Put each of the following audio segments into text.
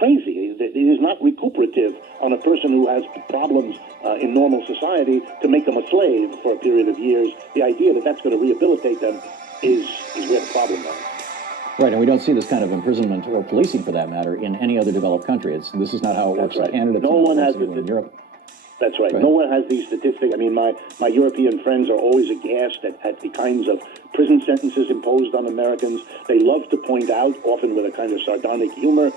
crazy. It is not recuperative on a person who has problems in normal society to make them a slave for a period of years. The idea that that's going to rehabilitate them is where the problem lies. Right, and we don't see this kind of imprisonment or policing, for that matter, in any other developed country. This is not how it works in Canada. No one has it in Europe. That's right. No one has these statistics. I mean, my European friends are always aghast at the kinds of prison sentences imposed on Americans. They love to point out, often with a kind of sardonic humor,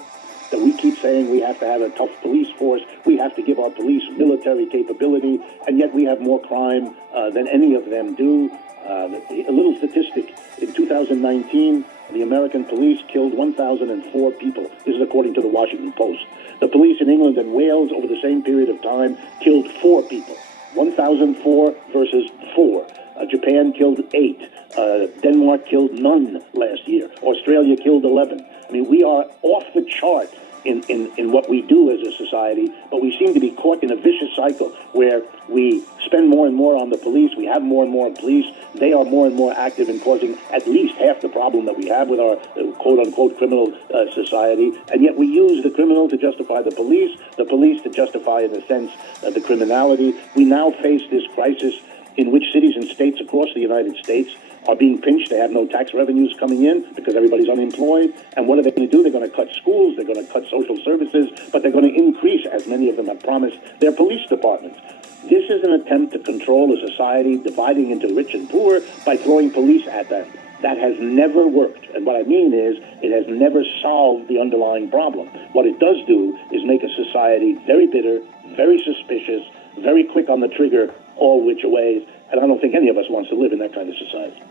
that we keep saying we have to have a tough police force, we have to give our police military capability, and yet we have more crime than any of them do. A little statistic, in 2019, the American police killed 1,004 people. This is according to the Washington Post. The police in England and Wales over the same period of time killed 4 people. 1,004 versus 4. Japan killed 8. Denmark killed none last year. Australia killed 11. I mean, we are off the chart in what we do as a society, but we seem to be caught in a vicious cycle where we spend more and more on the police, we have more and more police, they are more and more active in causing at least half the problem that we have with our quote-unquote criminal society, and yet we use the criminal to justify the police to justify, in a sense, the criminality. We now face this crisis in which cities and states across the United States are being pinched. They have no tax revenues coming in because everybody's unemployed. And what are they going to do? They're going to cut schools, they're going to cut social services, but they're going to increase, as many of them have promised, their police departments. This is an attempt to control a society dividing into rich and poor by throwing police at them. That has never worked. And what I mean is, it has never solved the underlying problem. What it does do is make a society very bitter, very suspicious, very quick on the trigger, all which ways. And I don't think any of us wants to live in that kind of society.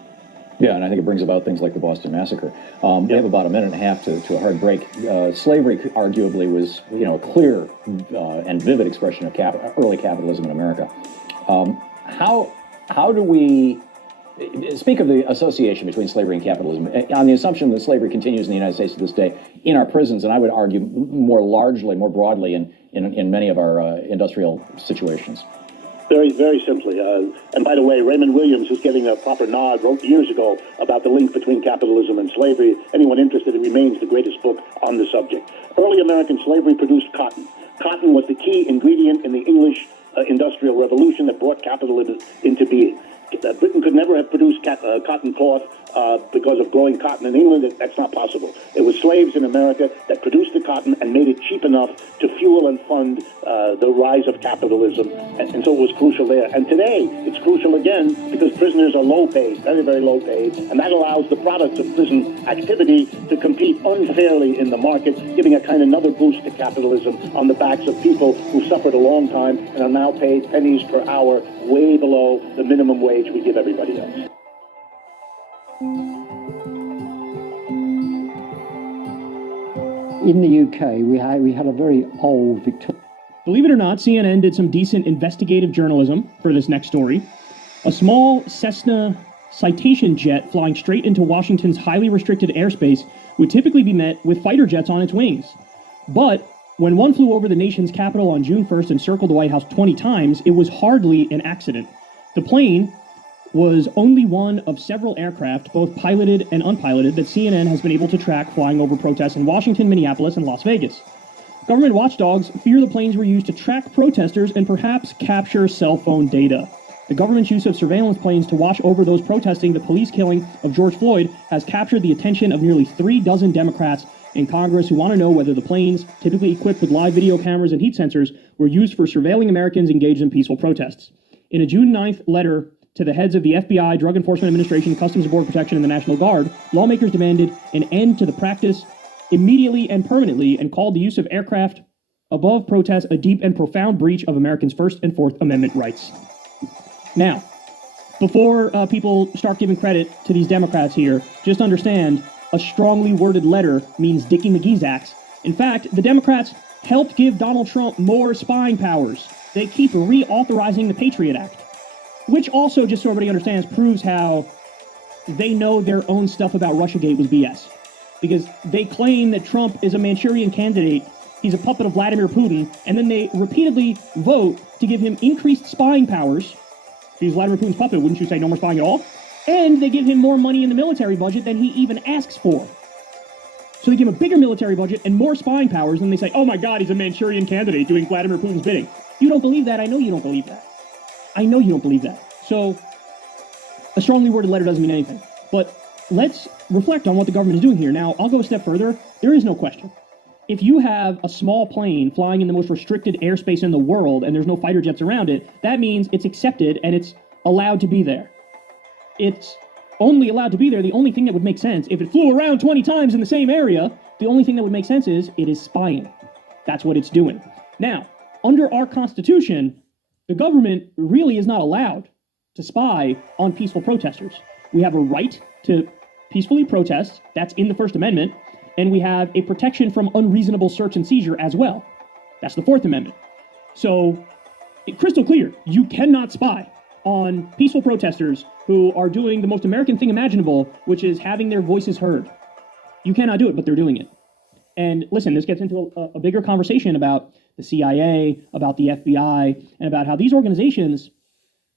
Yeah, and I think it brings about things like the Boston Massacre. We have about a minute and a half to a hard break. Slavery arguably was, a clear and vivid expression of early capitalism in America. How do we speak of the association between slavery and capitalism on the assumption that slavery continues in the United States to this day in our prisons, and I would argue more broadly in many of our industrial situations? Very, very simply. And by the way, Raymond Williams, who's getting a proper nod, wrote years ago about the link between capitalism and slavery. Anyone interested, it remains the greatest book on the subject. Early American slavery produced cotton. Cotton was the key ingredient in the English Industrial Revolution that brought capitalism into being. Britain could never have produced cotton cloth because of growing cotton in England. That's not possible. It was slaves in America that produced the cotton and made it cheap enough to fuel and fund the rise of capitalism. And so it was crucial there. And today, it's crucial again because prisoners are low paid, very, very low paid. And that allows the products of prison activity to compete unfairly in the market, giving a kind of another boost to capitalism on the backs of people who suffered a long time and are now paid pennies per hour, way below the minimum wage we give everybody else. In the UK, we had a very old Victorian... Believe it or not, CNN did some decent investigative journalism for this next story. A small Cessna Citation jet flying straight into Washington's highly restricted airspace would typically be met with fighter jets on its wings. But when one flew over the nation's capital on June 1st and circled the White House 20 times, it was hardly an accident. The plane was only one of several aircraft, both piloted and unpiloted, that CNN has been able to track flying over protests in Washington, Minneapolis, and Las Vegas. Government watchdogs fear the planes were used to track protesters and perhaps capture cell phone data. The government's use of surveillance planes to watch over those protesting the police killing of George Floyd has captured the attention of nearly 3 dozen Democrats in Congress who want to know whether the planes, typically equipped with live video cameras and heat sensors, were used for surveilling Americans engaged in peaceful protests. In a June 9th letter to the heads of the FBI, Drug Enforcement Administration, Customs and Border Protection, and the National Guard, lawmakers demanded an end to the practice immediately and permanently and called the use of aircraft above protests a deep and profound breach of Americans' First and Fourth Amendment rights. Now, before people start giving credit to these Democrats here, just understand a strongly worded letter means Dickie McGee's axe. In fact, the Democrats helped give Donald Trump more spying powers. They keep reauthorizing the Patriot Act, which also, just so everybody understands, proves how they know their own stuff about Russiagate was BS. Because they claim that Trump is a Manchurian candidate, he's a puppet of Vladimir Putin, and then they repeatedly vote to give him increased spying powers. If he's Vladimir Putin's puppet, wouldn't you say no more spying at all? And they give him more money in the military budget than he even asks for. So they give him a bigger military budget and more spying powers, and they say, oh my God, he's a Manchurian candidate doing Vladimir Putin's bidding. You don't believe that. I know you don't believe that. I know you don't believe that. So a strongly worded letter doesn't mean anything. But let's reflect on what the government is doing here. Now, I'll go a step further. There is no question. If you have a small plane flying in the most restricted airspace in the world and there's no fighter jets around it, that means it's accepted and it's allowed to be there. It's only allowed to be there. The only thing that would make sense, if it flew around 20 times in the same area, the only thing that would make sense is it is spying. That's what it's doing. Now, under our Constitution, the government really is not allowed to spy on peaceful protesters. We have a right to peacefully protest. That's in the First Amendment. And we have a protection from unreasonable search and seizure as well. That's the Fourth Amendment. So, crystal clear, you cannot spy on peaceful protesters who are doing the most American thing imaginable, which is having their voices heard. You cannot do it, but they're doing it. And listen, this gets into a bigger conversation about the CIA, about the FBI, and about how these organizations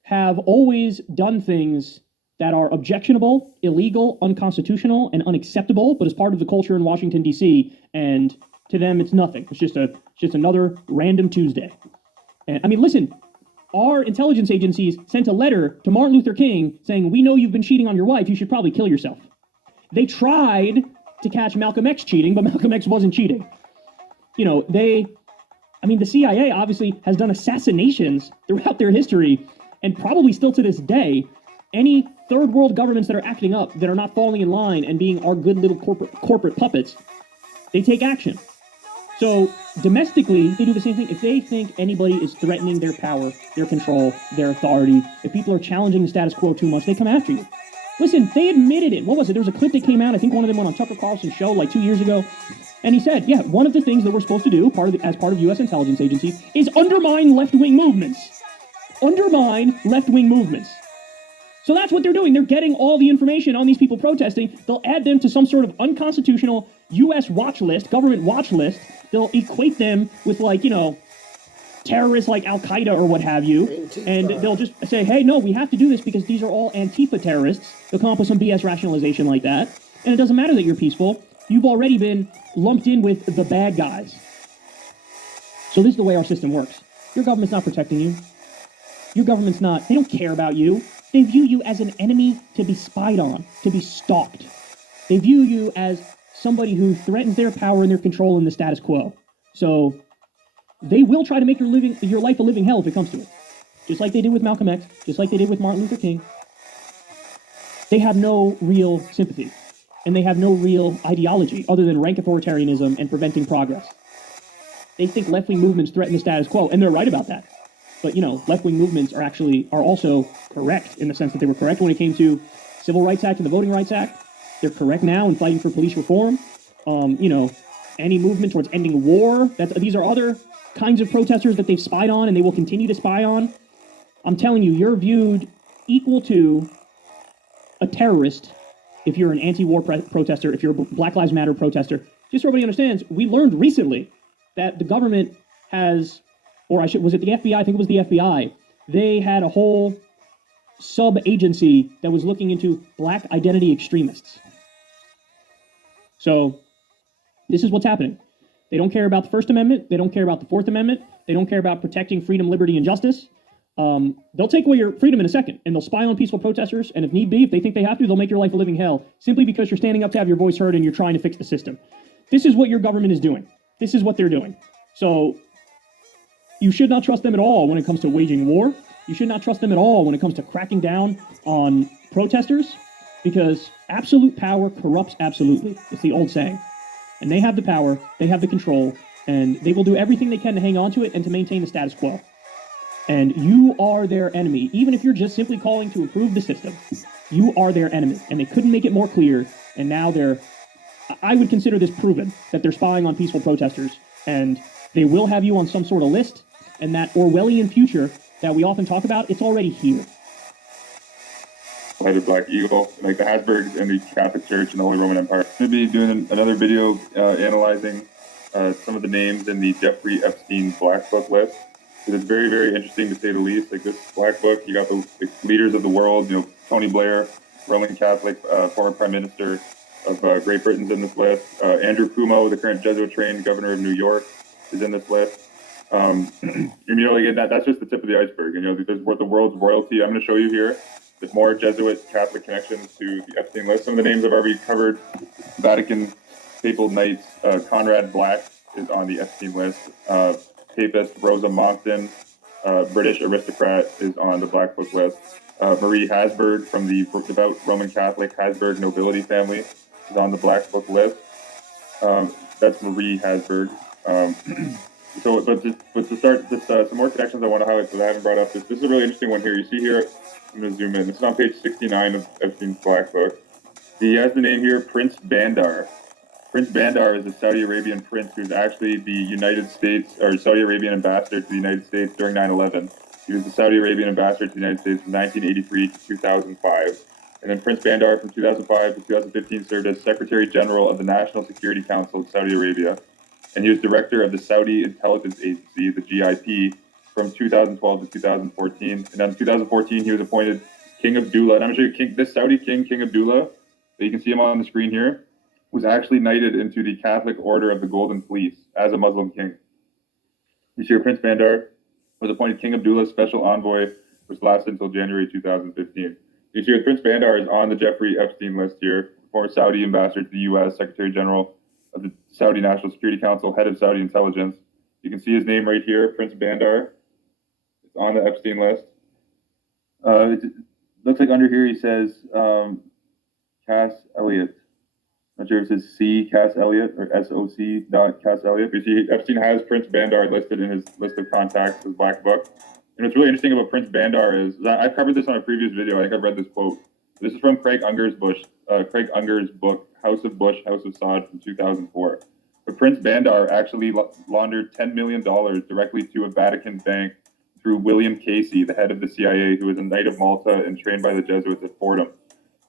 have always done things that are objectionable, illegal, unconstitutional, and unacceptable, but as part of the culture in Washington, D.C., and to them, it's nothing. It's just another random Tuesday. And I mean, listen, our intelligence agencies sent a letter to Martin Luther King saying, we know you've been cheating on your wife, you should probably kill yourself. They tried to catch Malcolm X cheating, but Malcolm X wasn't cheating. You know, the CIA obviously has done assassinations throughout their history, and probably still to this day. Any third world governments that are acting up, that are not falling in line and being our good little corporate puppets, they take action. So domestically, they do the same thing. If they think anybody is threatening their power, their control, their authority, if people are challenging the status quo too much, they come after you. Listen, they admitted it. What was it? There was a clip that came out. I think one of them went on Tucker Carlson's show like 2 years ago. And he said, yeah, one of the things that we're supposed to do as part of U.S. intelligence agencies is undermine left-wing movements. Undermine left-wing movements. So that's what they're doing. They're getting all the information on these people protesting. They'll add them to some sort of unconstitutional U.S. watch list, government watch list. They'll equate them with, terrorists like Al-Qaeda or what have you. Antifa. And they'll just say, hey, no, we have to do this because these are all Antifa terrorists. They'll come up with some BS rationalization like that. And it doesn't matter that you're peaceful. You've already been lumped in with the bad guys. So this is the way our system works. Your government's not protecting you. Your government's not. They don't care about you. They view you as an enemy to be spied on, to be stalked. They view you as somebody who threatens their power and their control in the status quo. So they will try to make your life a living hell if it comes to it. Just like they did with Malcolm X, just like they did with Martin Luther King. They have no real sympathy, and they have no real ideology other than rank authoritarianism and preventing progress. They think left-wing movements threaten the status quo, and they're right about that. But, left-wing movements are also correct in the sense that they were correct when it came to Civil Rights Act and the Voting Rights Act. They're correct now in fighting for police reform. Any movement towards ending war. These are other kinds of protesters that they've spied on and they will continue to spy on. I'm telling you, you're viewed equal to a terrorist if you're an anti-war protester, if you're a Black Lives Matter protester. Just so everybody understands, we learned recently that the government has, was it the FBI? I think it was the FBI. They had a whole sub-agency that was looking into black identity extremists. So this is what's happening. They don't care about the First Amendment. They don't care about the Fourth Amendment. They don't care about protecting freedom, liberty, and justice. They'll take away your freedom in a second, and they'll spy on peaceful protesters, and if need be, if they think they have to, they'll make your life a living hell, simply because you're standing up to have your voice heard and you're trying to fix the system. This is what your government is doing. This is what they're doing. So you should not trust them at all when it comes to waging war. You should not trust them at all when it comes to cracking down on protesters, because absolute power corrupts absolutely. It's the old saying. And they have the power, they have the control, and they will do everything they can to hang on to it and to maintain the status quo. And you are their enemy. Even if you're just simply calling to improve the system, you are their enemy. And they couldn't make it more clear, and now I would consider this proven, that they're spying on peaceful protesters, and they will have you on some sort of list, and that Orwellian future that we often talk about, it's already here. By the Black Eagle, like the Habsburgs and the Catholic Church and the Holy Roman Empire. I'm going to be doing another video analyzing some of the names in the Jeffrey Epstein Black Book list. It's very, very interesting to say the least. Like this Black Book, you got the leaders of the world, Tony Blair, Roman Catholic, former Prime Minister, Great Britain's in this list. Andrew Cuomo, the current Jesuit-trained governor of New York, is in this list. And, like that's just the tip of the iceberg. There's the world's royalty. I'm going to show you here. There's more Jesuit Catholic connections to the Epstein list. Some of the names I've already covered. Vatican Papal Knights, Conrad Black is on the Epstein list. Papist Rosa Monckton, British aristocrat, is on the Black Book list. Marie Hasburg from the devout Roman Catholic Hasburg nobility family is on the Black Book list. That's Marie Hasburg. But to start, some more connections I want to highlight that I haven't brought up. This is a really interesting one here. You see here, I'm going to zoom in. This is on page 69 of Epstein's Black Book. He has the name here, Prince Bandar. Prince Bandar is a Saudi Arabian prince who's actually the United States, or Saudi Arabian ambassador to the United States during 9/11. He was the Saudi Arabian ambassador to the United States from 1983 to 2005. And then Prince Bandar from 2005 to 2015 served as Secretary General of the National Security Council of Saudi Arabia. And he was director of the Saudi Intelligence Agency, the GIP, from 2012 to 2014. And then in 2014, he was appointed King Abdullah. And I'm going to show you this Saudi king, King Abdullah, that you can see him on the screen here, was actually knighted into the Catholic Order of the Golden Fleece as a Muslim king. You see here, Prince Bandar was appointed King Abdullah's special envoy, which lasted until January 2015. You see here, Prince Bandar is on the Jeffrey Epstein list here, former Saudi ambassador to the U.S., Secretary General of the Saudi National Security Council, head of Saudi intelligence. You can see his name right here, Prince Bandar. It's on the Epstein list. It looks like under here he says Cass Elliot. Not sure if it says C. Cass Elliot or SOC. Cass Elliot. But you see, Epstein has Prince Bandar listed in his list of contacts, his Black Book. And what's really interesting about Prince Bandar is I've covered this on a previous video. I think I've read this quote. This is from Craig Unger's book, House of Bush, House of Saud from 2004. But Prince Bandar actually laundered $10 million directly to a Vatican bank through William Casey, the head of the CIA, who was a Knight of Malta and trained by the Jesuits at Fordham.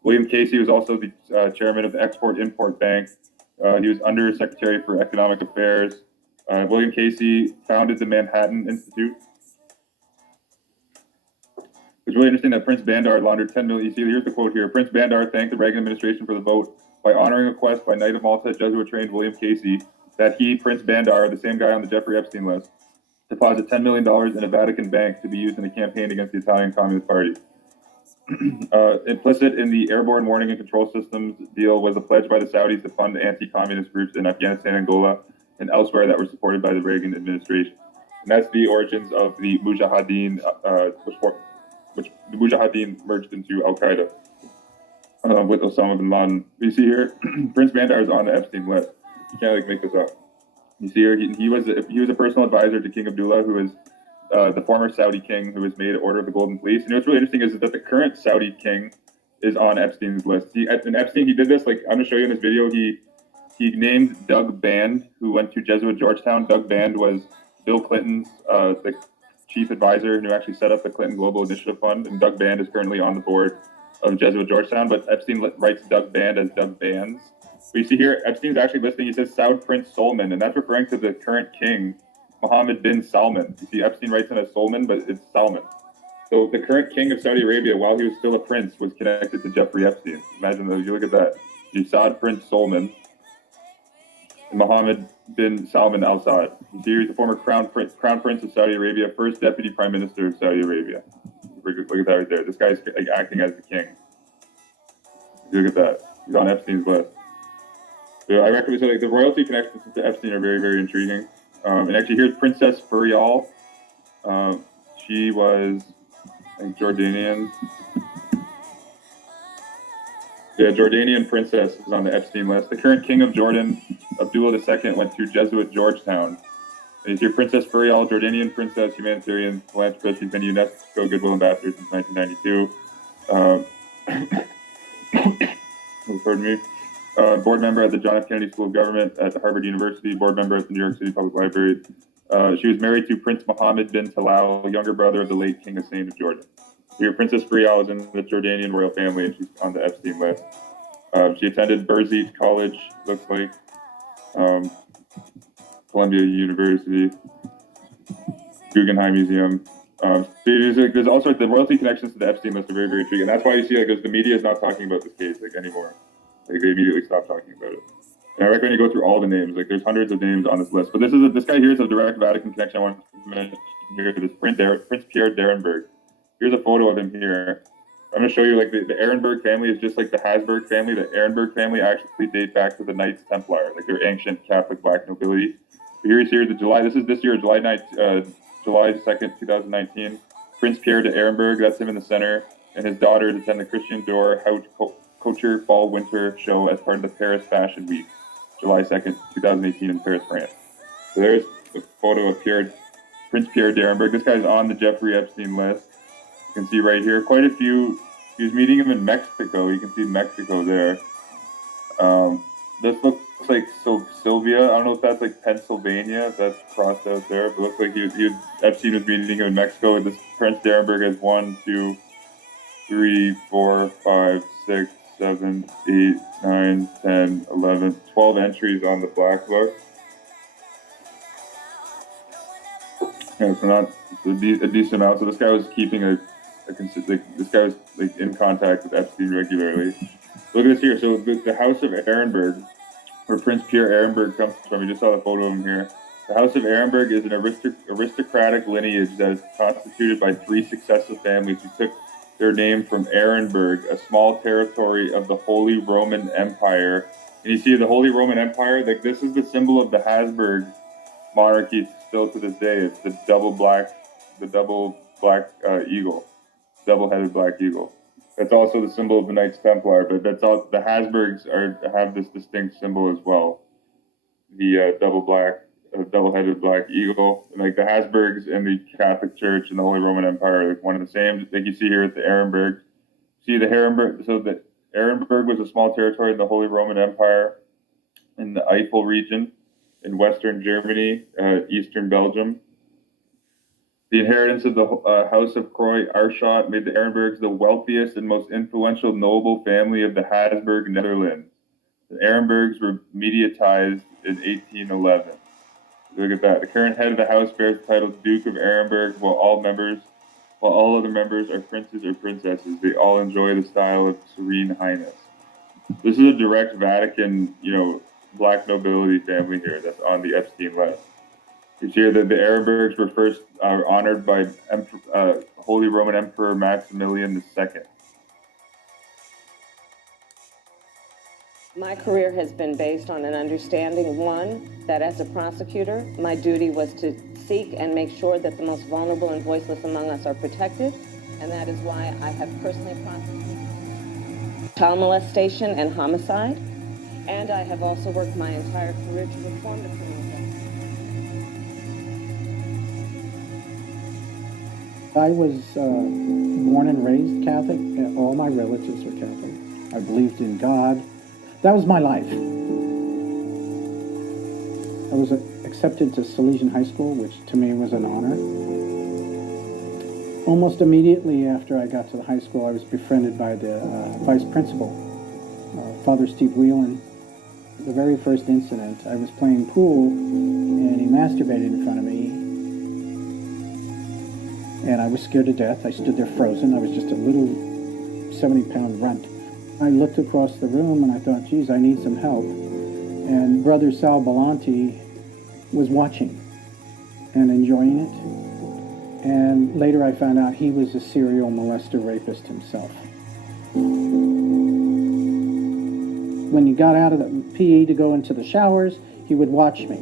William Casey was also the chairman of the Export-Import Bank. He was Under Secretary for Economic Affairs. William Casey founded the Manhattan Institute. It's really interesting that Prince Bandar laundered 10 million. You see, here's the quote here. Prince Bandar thanked the Reagan administration for the vote by honoring a request by Knight of Malta Jesuit-trained William Casey that he, Prince Bandar, the same guy on the Jeffrey Epstein list, deposit $10 million in a Vatican bank to be used in a campaign against the Italian Communist Party. Implicit in the airborne warning and control systems deal was a pledge by the Saudis to fund anti-communist groups in Afghanistan, Angola, and elsewhere that were supported by the Reagan administration. And that's the origins of the Mujahideen, which the Mujahideen merged into Al-Qaeda with Osama bin Laden. You see here, Prince Bandar is on the Epstein list. You can't make this up. You see here, he was a personal advisor to King Abdullah, who is the former Saudi king who was made Order of the Golden Fleece. And what's really interesting is that the current Saudi king is on Epstein's list. And Epstein, he did this, I'm going to show you in this video, he named Doug Band, who went to Jesuit Georgetown. Doug Band was Bill Clinton's the chief advisor who actually set up the Clinton Global Initiative Fund. And Doug Band is currently on the board of Jesuit Georgetown, but Epstein writes Doug Band as Doug Bands. But you see here, Epstein's actually listing, he says Saud Prince Salman, and that's referring to the current king, Mohammed bin Salman. You see, Epstein writes him as Salman, but it's Salman. So the current king of Saudi Arabia, while he was still a prince, was connected to Jeffrey Epstein. Imagine that. You look at that. You Saud Prince Salman and Mohammed bin Salman Al Saud. You see, he's the former crown prince of Saudi Arabia, first deputy prime minister of Saudi Arabia. Look at that right there. This guy's acting as the king. You look at that. He's on Epstein's list. So I recommend the royalty connections to Epstein are very, very intriguing. And actually, here's Princess Furial. She was, I think, Jordanian. Yeah, Jordanian princess is on the Epstein list. The current king of Jordan, Abdullah II, went to Jesuit Georgetown. And you see Princess Furial, Jordanian princess, humanitarian, philanthropist. She's been a UNESCO Goodwill Ambassador since 1992. Pardon me. Board member at the John F. Kennedy School of Government at Harvard University, board member at the New York City Public Library. She was married to Prince Mohammed bin Talal, younger brother of the late King Hussein of Jordan. Here, Princess Furial is in the Jordanian royal family, and she's on the Epstein list. She attended Birzeit College, looks like, Columbia University, Guggenheim Museum. There's also the royalty connections to the Epstein list are very, very intriguing. And that's why you see, the media is not talking about this case anymore. Like they immediately stopped talking about it. And I recommend you go through all the names. Like there's hundreds of names on this list, but this guy here is a direct Vatican connection. I want to mention here this Prince Pierre d'Arenberg. Here's a photo of him here. I'm going to show you like the Ehrenberg family is just like the Habsburg family. The Ehrenberg family actually date back to the Knights Templar, like they're ancient Catholic black nobility. But here's the July. This is this year, July 2nd, 2019. Prince Pierre d'Arenberg, that's him in the center, and his daughters attend the Christian Dior Haute Couture Fall Winter show as part of the Paris Fashion Week, July 2nd, 2018 in Paris, France. So there's a photo of Prince Pierre d'Arenberg. This guy's on the Jeffrey Epstein list. You can see right here, quite a few. He was meeting him in Mexico. You can see Mexico there. This looks like Sylvia. I don't know if that's like Pennsylvania, if that's crossed out there. But it looks like Epstein was meeting him in Mexico. This Prince d'Arenberg has 1, 2, 3, 4, 5, 6, 7, 8, 9, 10, 11, 12 entries on the Black Book. Yeah, so not a decent amount. So this guy was keeping this guy was like in contact with Epstein regularly. Look at this here. So the House of Ehrenberg, where Prince Pierre Ehrenberg comes from, you just saw the photo of him here. The House of Ehrenberg is an aristocratic lineage that is constituted by 3 successive families who took their name from Ehrenberg, a small territory of the Holy Roman Empire. And you see the Holy Roman Empire, like this is the symbol of the Habsburg monarchy still to this day. It's the double black eagle, double-headed black eagle. That's also the symbol of the Knights Templar, but that's all. The Habsburgs have this distinct symbol as well. The double-headed black eagle. And like the Habsburgs and the Catholic Church and the Holy Roman Empire are like one and the same. Like you see here at the Ehrenberg. See the Ehrenberg. So the Ehrenberg was a small territory in the Holy Roman Empire in the Eifel region in Western Germany, Eastern Belgium. The inheritance of the House of Croy-Arschot made the Ehrenbergs the wealthiest and most influential noble family of the Habsburg Netherlands. The Ehrenbergs were mediatized in 1811. Look at that. The current head of the house bears the title Duke of Ehrenberg, while all other members are princes or princesses. They all enjoy the style of Serene Highness. This is a direct Vatican, black nobility family here that's on the Epstein list. You see that the Ehrenbergs were first honored by Holy Roman Emperor Maximilian II. My career has been based on an understanding, one, that as a prosecutor, my duty was to seek and make sure that the most vulnerable and voiceless among us are protected, and that is why I have personally prosecuted child molestation and homicide, and I have also worked my entire career to reform the criminal justice. I was born and raised Catholic. All my relatives were Catholic. I believed in God. That was my life. I was accepted to Salesian High School, which to me was an honor. Almost immediately after I got to the high school, I was befriended by the vice principal, Father Steve Whelan. The very first incident, I was playing pool, and he masturbated in front of me. And I was scared to death. I stood there frozen. I was just a little 70-pound runt. I looked across the room and I thought, geez, I need some help. And Brother Sal Belanti was watching and enjoying it. And later I found out he was a serial molester rapist himself. When you got out of the PE to go into the showers, he would watch me.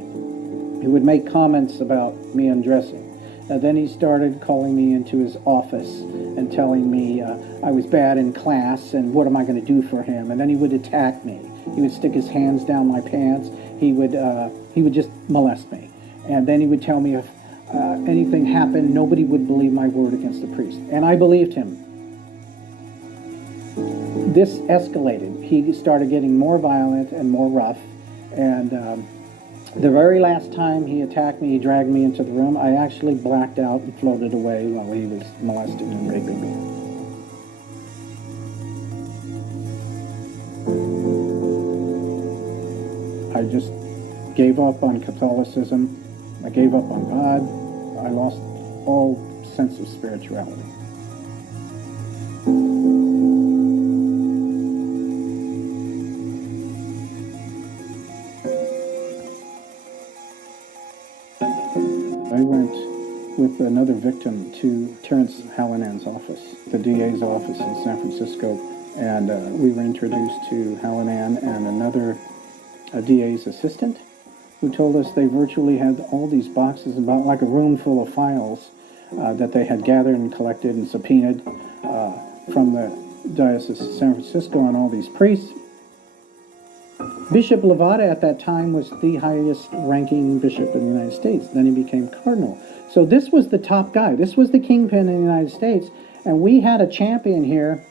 He would make comments about me undressing. Then he started calling me into his office and telling me I was bad in class and what am I going to do for him. And then he would attack me. He would stick his hands down my pants. He would just molest me. And then he would tell me if anything happened, nobody would believe my word against the priest. And I believed him. This escalated. He started getting more violent and more rough. And the very last time he attacked me, he dragged me into the room. I actually blacked out and floated away while he was molesting and raping me. I just gave up on Catholicism. I gave up on God. I lost all sense of spirituality. with another victim to Terrence Hallinan's office, the DA's office in San Francisco, and we were introduced to Hallinan and another DA's assistant, who told us they virtually had all these boxes, about like a room full of files that they had gathered and collected and subpoenaed from the Diocese of San Francisco on all these priests. Bishop Levada at that time was the highest ranking bishop in the United States. Then he became cardinal. So this was the top guy. This was the kingpin in the United States. And we had a champion here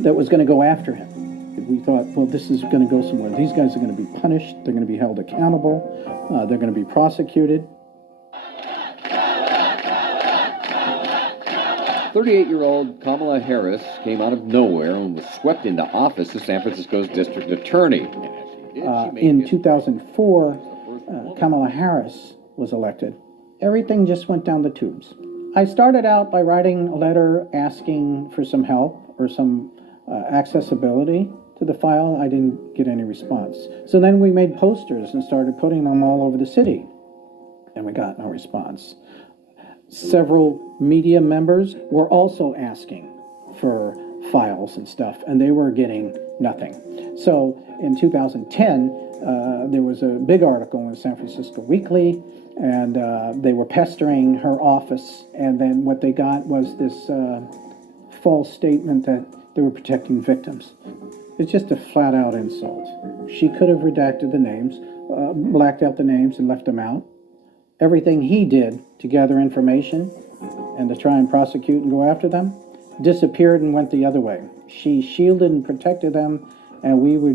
that was going to go after him. We thought, well, this is going to go somewhere. These guys are going to be punished. They're going to be held accountable. They're going to be prosecuted. 38-year-old Kamala Harris came out of nowhere and was swept into office as San Francisco's district attorney. In 2004, Kamala Harris was elected. Everything just went down the tubes. I started out by writing a letter asking for some help or some accessibility to the file. I didn't get any response. So then we made posters and started putting them all over the city, and we got no response. Several media members were also asking for files and stuff, and they were getting nothing. So in 2010, there was a big article in the San Francisco Weekly, and they were pestering her office, and then what they got was this false statement that they were protecting victims. It's just a flat-out insult. She could have redacted the names, blacked out the names and left them out. Everything he did to gather information and to try and prosecute and go after them disappeared and went the other way. She shielded and protected them, and we were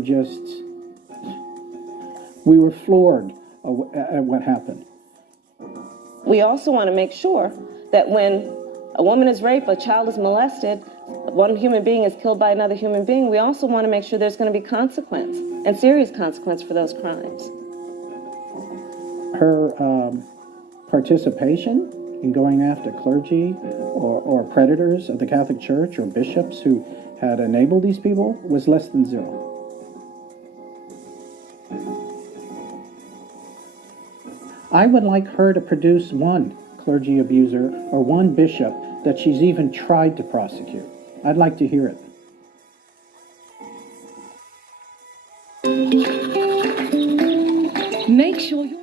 floored at what happened. We also want to make sure that when a woman is raped, a child is molested, one human being is killed by another human being, we also want to make sure there's going to be consequence, and serious consequence for those crimes. Her participation in going after clergy or predators of the Catholic Church or bishops who had enabled these people was less than zero. I would like her to produce one clergy abuser or one bishop that she's even tried to prosecute. I'd like to hear it. Make sure you...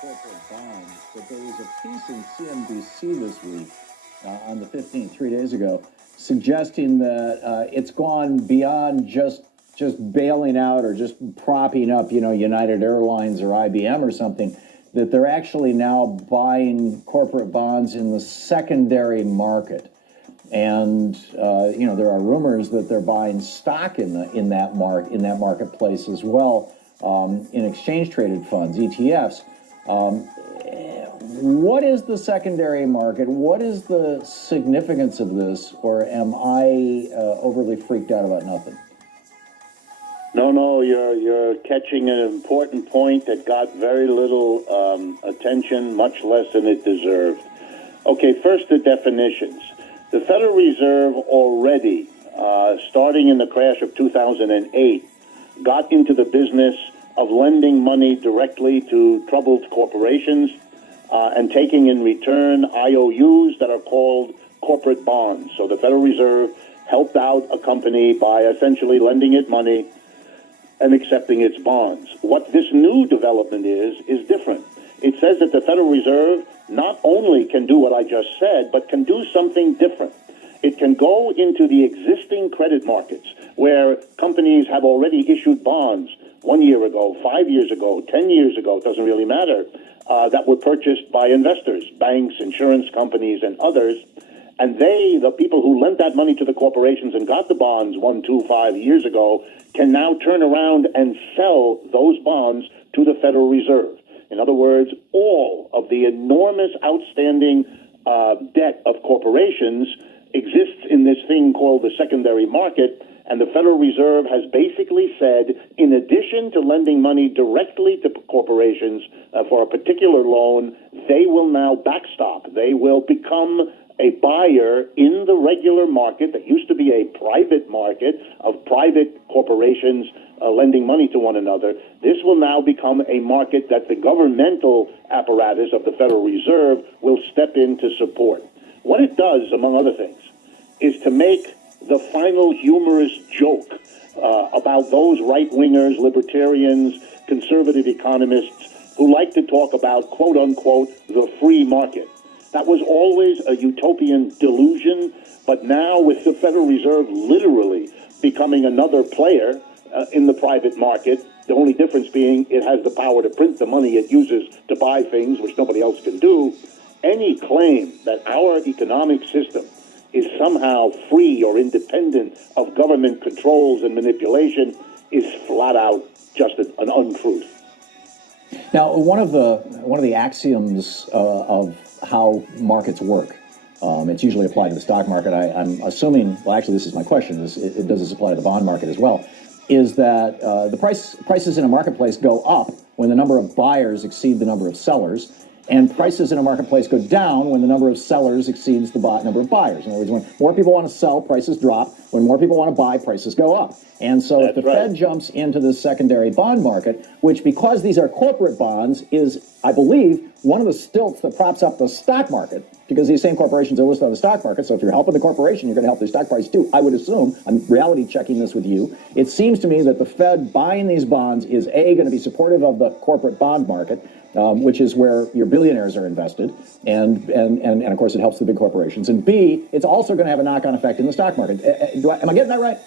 Corporate bonds, but there was a piece in CNBC this week on the 15th, 3 days ago, suggesting that it's gone beyond just bailing out or just propping up, United Airlines or IBM or something, that they're actually now buying corporate bonds in the secondary market. And there are rumors that they're buying stock in that marketplace as well, in exchange traded funds, ETFs. What is the secondary market? What is the significance of this, or am I overly freaked out about nothing? No, you're catching an important point that got very little attention, much less than it deserved. Okay, first the definitions. The Federal Reserve already, starting in the crash of 2008, got into the business of lending money directly to troubled corporations and taking in return IOUs that are called corporate bonds. So the Federal Reserve helped out a company by essentially lending it money and accepting its bonds. What this new development is different. It says that the Federal Reserve not only can do what I just said, but can do something different. It can go into the existing credit markets where companies have already issued bonds 1 year ago, 5 years ago, 10 years ago, it doesn't really matter, that were purchased by investors, banks, insurance companies, and others. And the people who lent that money to the corporations and got the bonds 1, 2, 5 years ago, can now turn around and sell those bonds to the Federal Reserve. In other words, all of the enormous outstanding debt of corporations exists in this thing called the secondary market, And the Federal Reserve has basically said, in addition to lending money directly to corporations for a particular loan, they will now backstop. They will become a buyer in the regular market that used to be a private market of private corporations lending money to one another. This will now become a market that the governmental apparatus of the Federal Reserve will step in to support. What it does, among other things, is to make the final humorous joke about those right-wingers, libertarians, conservative economists who like to talk about, quote-unquote, the free market. That was always a utopian delusion, but now with the Federal Reserve literally becoming another player in the private market, the only difference being it has the power to print the money it uses to buy things, which nobody else can do, any claim that our economic system is somehow free or independent of government controls and manipulation is flat out just an untruth. Now, one of the axioms of how markets work, it's usually applied to the stock market. I'm assuming, well, actually, this is my question: does this apply to the bond market as well? Is that the prices in a marketplace go up when the number of buyers exceed the number of sellers, and prices in a marketplace go down when the number of sellers exceeds the number of buyers. In other words, when more people want to sell, prices drop. When more people want to buy, prices go up. And so if the Fed jumps into the secondary bond market, which because these are corporate bonds is, I believe, one of the stilts that props up the stock market, because these same corporations are listed on the stock market. So if you're helping the corporation, you're going to help the stock price too. I would assume, I'm reality checking this with you, it seems to me that the Fed buying these bonds is A, going to be supportive of the corporate bond market, which is where your billionaires are invested, and of course it helps the big corporations. And B, it's also going to have a knock-on effect in the stock market. Am I getting that right?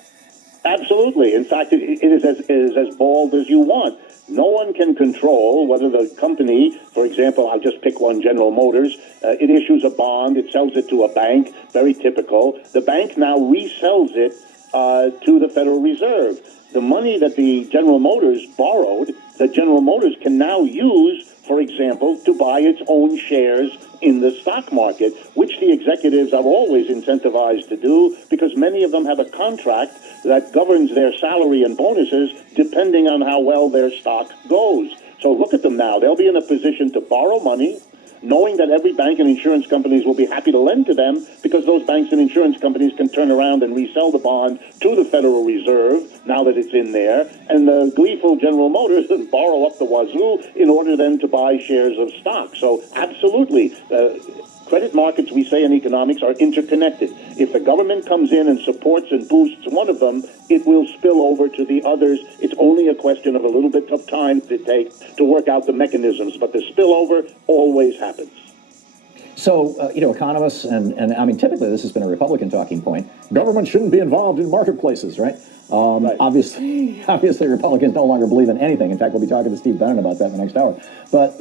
Absolutely. In fact, it is as bald as you want. No one can control whether the company, for example, I'll just pick one, General Motors, it issues a bond, it sells it to a bank, very typical. The bank now resells it to the Federal Reserve. The money that the General Motors borrowed, the General Motors can now use, for example, to buy its own shares in the stock market, which the executives are always incentivized to do because many of them have a contract that governs their salary and bonuses depending on how well their stock goes. So look at them now. They'll be in a position to borrow money, knowing that every bank and insurance companies will be happy to lend to them because those banks and insurance companies can turn around and resell the bond to the Federal Reserve now that it's in there, and the gleeful General Motors borrow up the wazoo in order then to buy shares of stock. So absolutely, credit markets, we say in economics, are interconnected. If the government comes in and supports and boosts one of them, it will spill over to the others. It's only a question of a little bit of time to take to work out the mechanisms, but the spillover always happens. So, economists, and I mean, typically this has been a Republican talking point. Government shouldn't be involved in marketplaces, right? Right. Obviously, Republicans no longer believe in anything. In fact, we'll be talking to Steve Bannon about that in the next hour. But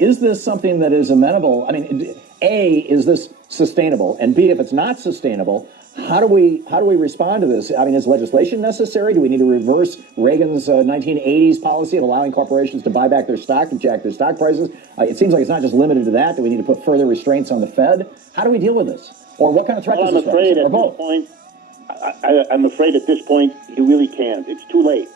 is this something that is amenable? I mean, A, is this sustainable? And B, if it's not sustainable, how do we respond to this? I mean, is legislation necessary? Do we need to reverse Reagan's 1980s policy of allowing corporations to buy back their stock, to jack their stock prices? It seems like it's not just limited to that. Do we need to put further restraints on the Fed? How do we deal with this? Or what kind of threat does this represent? Or both? I'm afraid at this point you really can't. It's too late.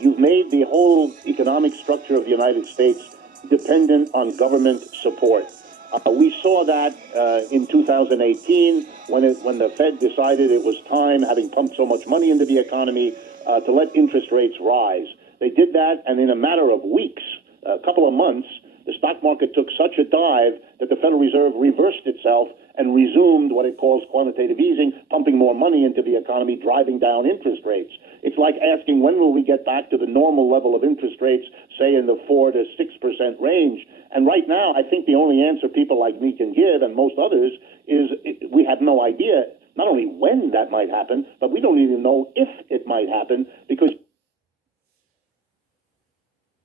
You've made the whole economic structure of the United States dependent on government support. We saw that in 2018 when the Fed decided it was time, having pumped so much money into the economy, to let interest rates rise. They did that, and in a matter of weeks, a couple of months, the stock market took such a dive that the Federal Reserve reversed itself and resumed what it calls quantitative easing, pumping more money into the economy, driving down interest rates. It's like asking, when will we get back to the normal level of interest rates, say in the 4 to 6% range? And right now, I think the only answer people like me can give, and most others, is we have no idea not only when that might happen, but we don't even know if it might happen, because